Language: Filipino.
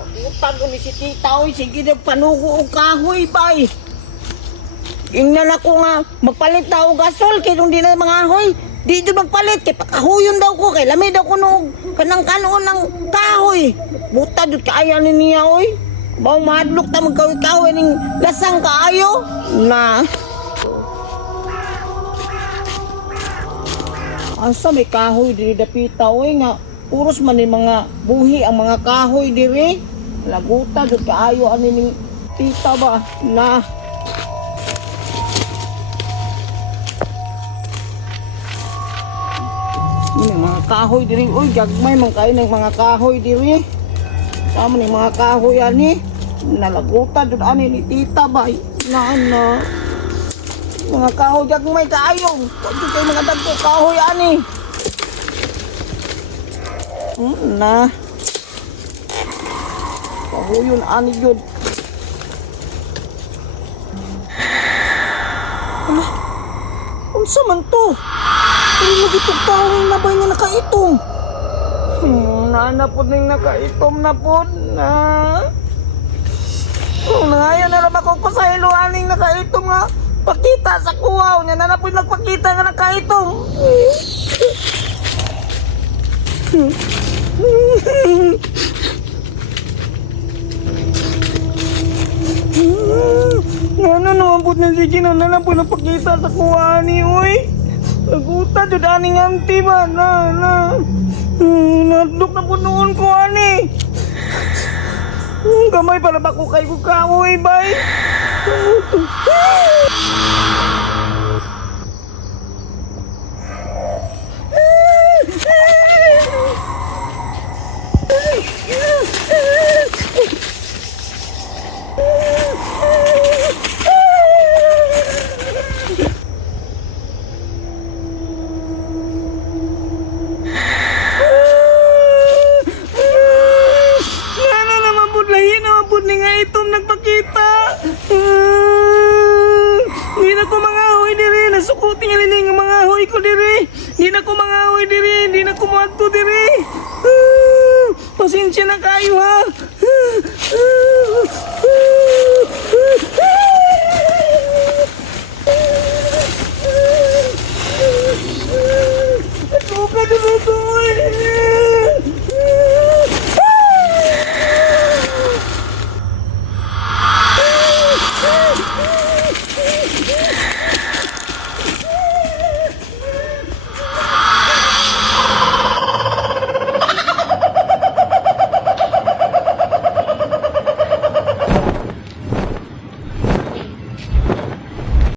Utang ko ni si tita, oy. Sige na, panugo o kahoy, bay. Ingnan ako nga, magpalit na ako gasol, kaya nung di na mga ahoy. Di ito magpalit, kaya pakahuyon daw ko, kaya lamid ako nung kanang kanoon ng kahoy. Buta doon kaya ni niya, oy. Bawa mahadlok na magkahoy-kahoy ng lasang kaayo. Na. Asa may kahoy diri dapita, oy nga. Puros man ni mga buhi ang mga kahoy diri. Laguta doon kaayo ani ning tita ba. Na. May mga kahoy diri, uy, gagmay man kayo ng mga kahoy diri. Tama ni mga kahoy ani. Nalagutan doon ani ni tita ba. Na. Mga kahoy gagmay kayo. Pagki kayo mga dagko kahoy ani. Na. Kahoyon ani yun. Unsa man to? Ay, nagitog taong nabay nga nakaitom. Nanapod ning nakaitom na pod na. Ngayon na lang ako sa iluaning nakaitom nga. Pakita sa kuwaw niya. Nanapod nagpakita nga nakaitom. Ano naman po na si Gina. Nanapod nagpakita sa kuwaw ni uy. Naguta doon aning anti ba? Nadlok na po noon ko ani. Gamay para ba ko kay kahoy bay? Nagpakita. Hindi na ko mga ahoy diri. Nasukuti nga nila yung mga ahoy ko diri. Hindi na ko mga ahoy diri. Hindi na ko mato diri. Pasensya na kayo ha. Ako ka dito.